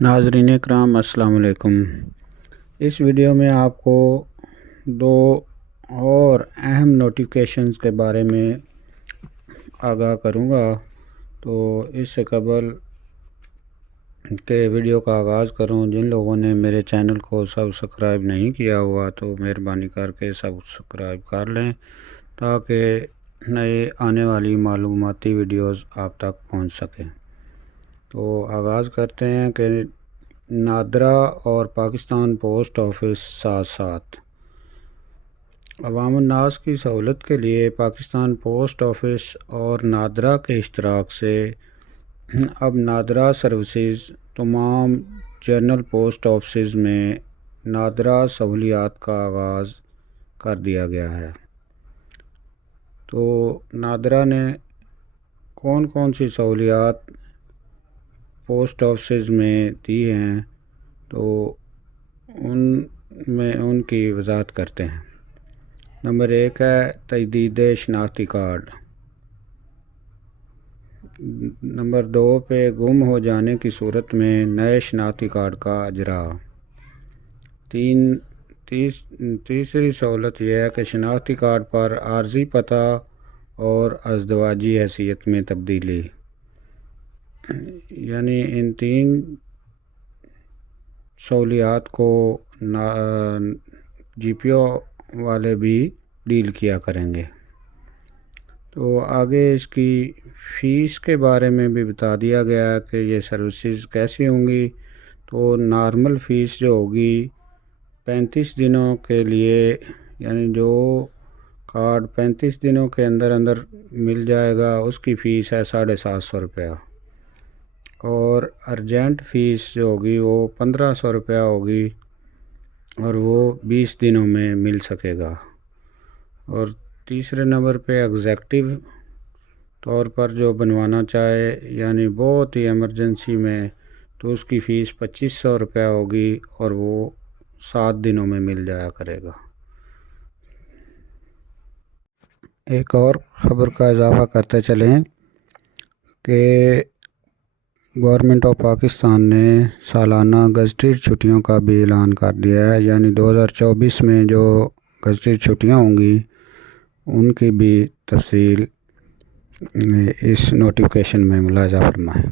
ناظرین کرام السلام علیکم۔ اس ویڈیو میں آپ کو دو اور اہم نوٹیفیکیشنز کے بارے میں آگاہ کروں گا۔ تو اس سے قبل کہ ویڈیو کا آغاز کروں، جن لوگوں نے میرے چینل کو سبسکرائب نہیں کیا ہوا تو مہربانی کر کے سبسکرائب کر لیں تاکہ نئے آنے والی معلوماتی ویڈیوز آپ تک پہنچ سکیں۔ تو آغاز کرتے ہیں کہ نادرا اور پاکستان پوسٹ آفس ساتھ ساتھ۔ عوام الناس کی سہولت کے لیے پاکستان پوسٹ آفس اور نادرا کے اشتراک سے اب نادرا سروسز تمام جنرل پوسٹ آفسز میں نادرا سہولیات کا آغاز کر دیا گیا ہے۔ تو نادرا نے کون کون سی سہولیات پوسٹ آفسز میں دی ہیں تو ان کی وضاحت کرتے ہیں۔ نمبر 1 ہے تجدید شناختی کارڈ۔ نمبر 2 پہ گم ہو جانے کی صورت میں نئے شناختی کارڈ کا اجراء۔ تیسری سہولت یہ ہے کہ شناختی کارڈ پر عارضی پتہ اور ازدواجی حیثیت میں تبدیلی، یعنی ان تین سہولیات کو جی پی او والے بھی ڈیل کیا کریں گے۔ تو آگے اس کی فیس کے بارے میں بھی بتا دیا گیا کہ یہ سروسز کیسی ہوں گی۔ تو نارمل فیس جو ہوگی 35 دنوں کے لیے، یعنی جو کارڈ 35 دنوں کے اندر مل جائے گا اس کی فیس ہے 750 روپیہ، اور ارجنٹ فیس جو ہوگی وہ 1500 روپیہ ہوگی اور وہ 20 دنوں میں مل سکے گا۔ اور تیسرے نمبر پہ ایگزیکٹو طور پر جو بنوانا چاہے، یعنی بہت ہی ایمرجنسی میں، تو اس کی فیس 2500 روپیہ ہوگی اور وہ 7 دنوں میں مل جایا کرے گا۔ ایک اور خبر کا اضافہ کرتے چلیں کہ گورنمنٹ آف پاکستان نے سالانہ گزٹیڈ چھٹیوں کا بھی اعلان کر دیا ہے، یعنی 2024 میں جو گزٹیڈ چھٹیاں ہوں گی ان کی بھی تفصیل اس نوٹیفیکیشن میں ملاحظہ فرمائیں۔